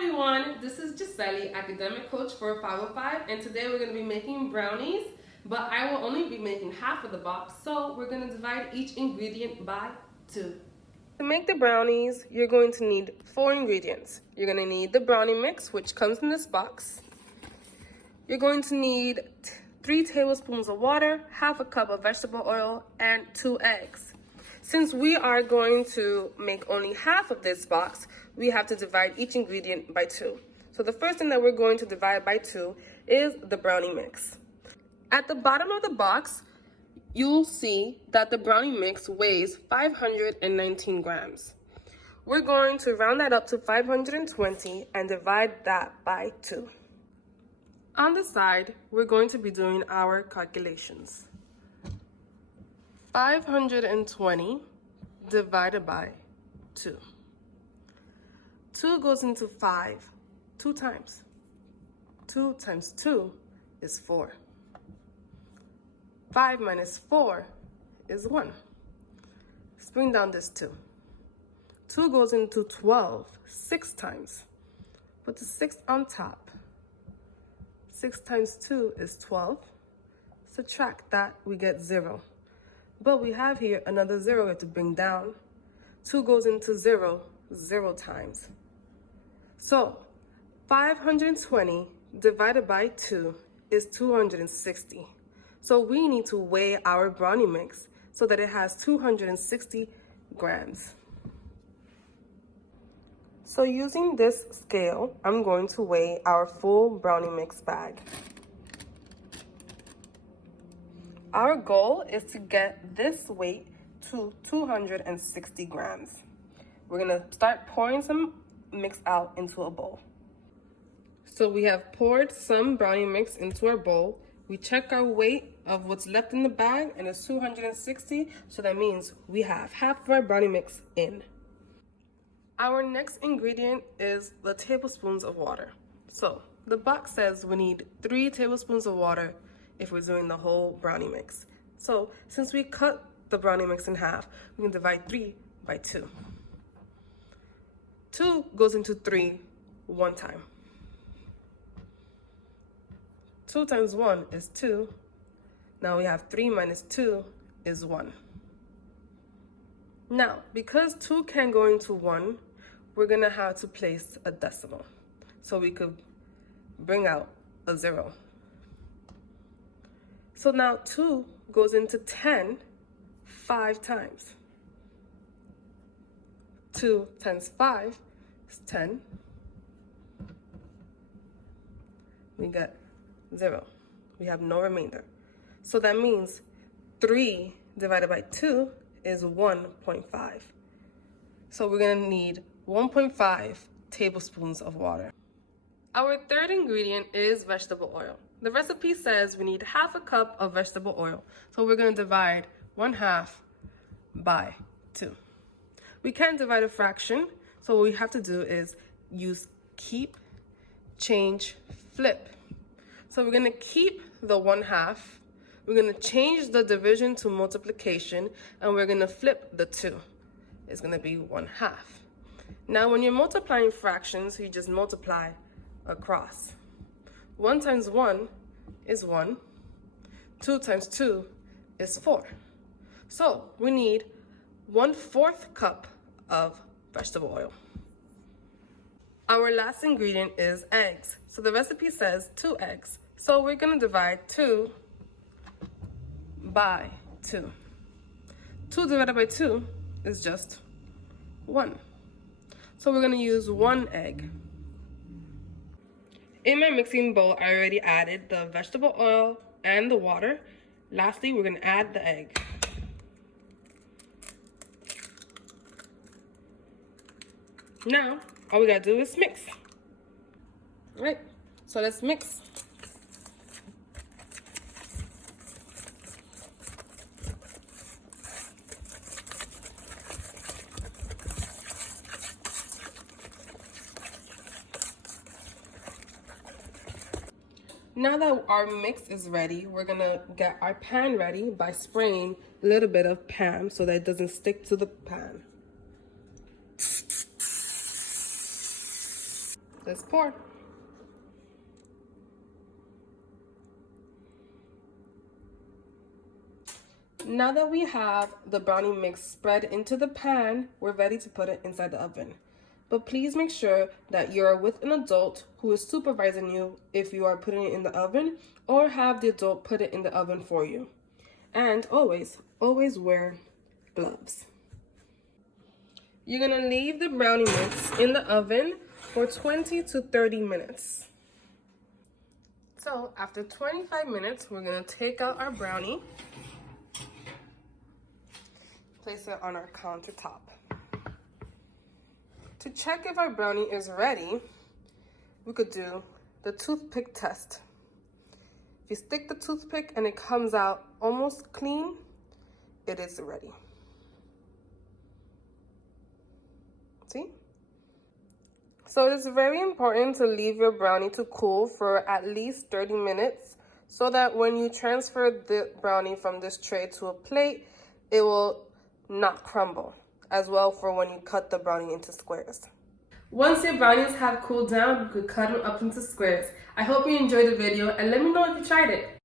everyone, this is Gissely, Academic Coach for 505, and today we're going to be making brownies, but I will only be making half of the box, so we're going to divide each ingredient by 2. To make the brownies, you're going to need 4 ingredients. You're going to need the brownie mix, which comes in this box. You're going to need 3 tablespoons of water, half a cup of vegetable oil, and 2 eggs. Since we are going to make only half of this box, we have to divide each ingredient by 2. So the first thing that we're going to divide by 2 is the brownie mix. At the bottom of the box, you'll see that the brownie mix weighs 519 grams. We're going to round that up to 520 and divide that by 2. On the side, we're going to be doing our calculations. 520 divided by 2. 2 goes into 5 2 times. 2 times 2 is 4. 5 minus 4 is 1. Let's bring down this 2. 2 goes into 12 6 times. Put the 6 on top. 6 times 2 is 12. Subtract that, we get 0. But we have here another 0 we have to bring down. 2 goes into 0 0 times. So 520 divided by 2 is 260. So we need to weigh our brownie mix so that it has 260 grams. So using this scale, I'm going to weigh our full brownie mix bag. Our goal is to get this weight to 260 grams. We're gonna start pouring some mix out into a bowl. So we have poured some brownie mix into our bowl. We check our weight of what's left in the bag and it's 260, so that means we have half of our brownie mix in. Our next ingredient is the tablespoons of water. So the box says we need 3 tablespoons of water if we're doing the whole brownie mix. So since we cut the brownie mix in half, we can divide 3 by 2. 2 goes into 3 1 time. 2 times 1 is 2. Now we have 3 minus 2 is 1. Now, because 2 can go into 1, we're gonna have to place a decimal. So we could bring out a 0. So now 2 goes into 10 5 times. 2 times 5 is 10. We get 0. We have no remainder. So that means 3 divided by 2 is 1.5. So we're going to need 1.5 tablespoons of water. Our third ingredient is vegetable oil. The recipe says we need half a cup of vegetable oil. So we're going to divide 1/2 by 2. We can't divide a fraction, so what we have to do is use keep, change, flip. So we're going to keep the 1/2. We're going to change the division to multiplication, and we're going to flip the 2. It's going to be 1/2. Now, when you're multiplying fractions, you just multiply across. 1 times 1 is 1. 2 times 2 is 4. So we need 1/4 cup of vegetable oil. Our last ingredient is eggs. So the recipe says 2 eggs. So we're going to divide 2 by 2. 2 divided by 2 is just 1. So we're going to use 1 egg. In my mixing bowl, I already added the vegetable oil and the water. Lastly, we're going to add the egg. Now, all we got to do is mix. All right, so let's mix. Now that our mix is ready, we're gonna get our pan ready by spraying a little bit of Pam so that it doesn't stick to the pan. Let's pour. Now that we have the brownie mix spread into the pan, we're ready to put it inside the oven. But please make sure that you're with an adult who is supervising you if you are putting it in the oven, or have the adult put it in the oven for you. And always wear gloves. You're gonna leave the brownie mix in the oven for 20 to 30 minutes. So after 25 minutes, we're gonna take out our brownie, place it on our countertop. To check if our brownie is ready, we could do the toothpick test. If you stick the toothpick and it comes out almost clean, it is ready. See? So it is very important to leave your brownie to cool for at least 30 minutes so that when you transfer the brownie from this tray to a plate, it will not crumble, as well for when you cut the brownie into squares. Once your brownies have cooled down, you could cut them up into squares. I hope you enjoyed the video and let me know if you tried it.